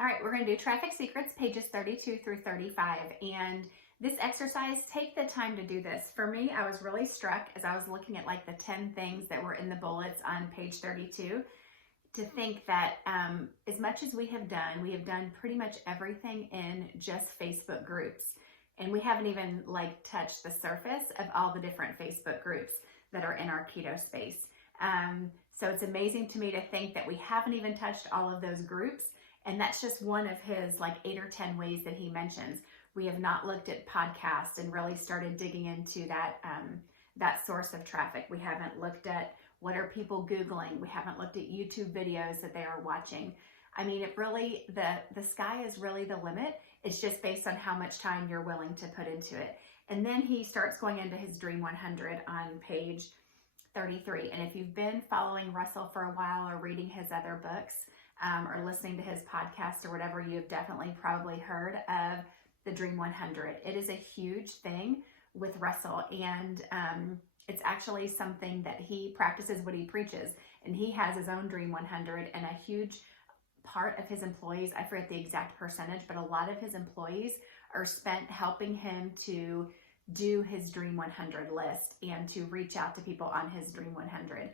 All right, we're going to do Traffic Secrets, pages 32 through 35. And this exercise, take the time to do this. For me, I was really struck as I was looking at like the 10 things that were in the bullets on page 32 to think that as much as we have done pretty much everything in just Facebook groups. And we haven't even like touched the surface of all the different Facebook groups that are in our keto space. So it's amazing to me to think that we haven't even touched all of those groups. And that's just one of his like 8 or 10 ways that he mentions. We have not looked at podcasts and really started digging into that source of traffic. We haven't looked at what are people Googling. We haven't looked at YouTube videos that they are watching. I mean, it really, the sky is really the limit. It's just based on how much time you're willing to put into it. And then he starts going into his Dream 100 on page 33. And if you've been following Russell for a while or reading his other books, or listening to his podcast or whatever, you've definitely probably heard of the Dream 100. It is a huge thing with Russell, and it's actually something that he practices what he preaches, and he has his own Dream 100, and a huge part of his employees, I forget the exact percentage, but a lot of his employees are spent helping him to do his Dream 100 list and to reach out to people on his Dream 100.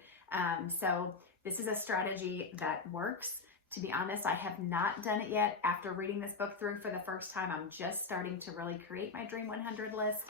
So this is a strategy that works. To be honest, I have not done it yet. After reading this book through for the first time, I'm just starting to really create my Dream 100 list.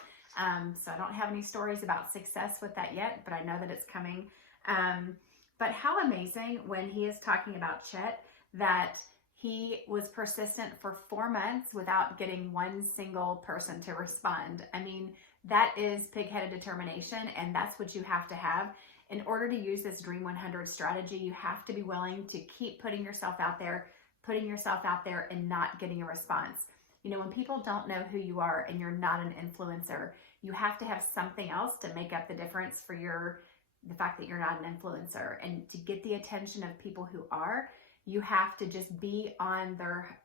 So I don't have any stories about success with that yet, but I know that it's coming. But how amazing when he is talking about Chet, that he was persistent for 4 months without getting one single person to respond. I mean, that is pig-headed determination, and that's what you have to have. In order to use this Dream 100 strategy, you have to be willing to keep putting yourself out there and not getting a response. You know, when people don't know who you are and you're not an influencer, you have to have something else to make up the difference for the fact that you're not an influencer. And to get the attention of people who are, you have to just be on their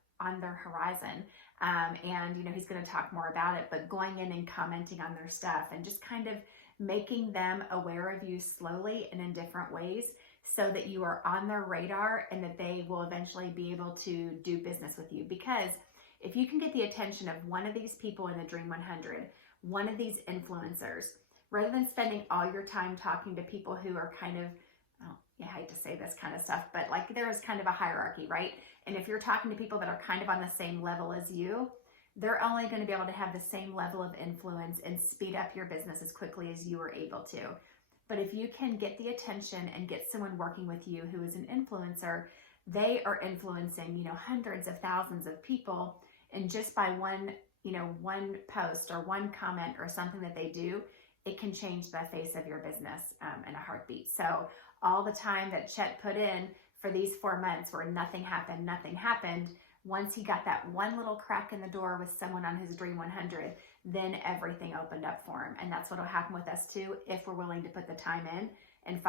horizon. And, you know, he's going to talk more about it, but going in and commenting on their stuff and just kind of making them aware of you slowly and in different ways so that you are on their radar and that they will eventually be able to do business with you. Because if you can get the attention of one of these people in the Dream 100, one of these influencers, rather than spending all your time talking to people who are kind of, I hate to say this kind of stuff, but like there is kind of a hierarchy, right? And if you're talking to people that are kind of on the same level as you, they're only going to be able to have the same level of influence and speed up your business as quickly as you are able to. But if you can get the attention and get someone working with you who is an influencer, they are influencing, you know, hundreds of thousands of people. And just by one post or one comment or something that they do, it can change the face of your business in a heartbeat. So all the time that Chet put in for these 4 months where nothing happened, once he got that one little crack in the door with someone on his Dream 100, then everything opened up for him. And that's what will happen with us too if we're willing to put the time in and follow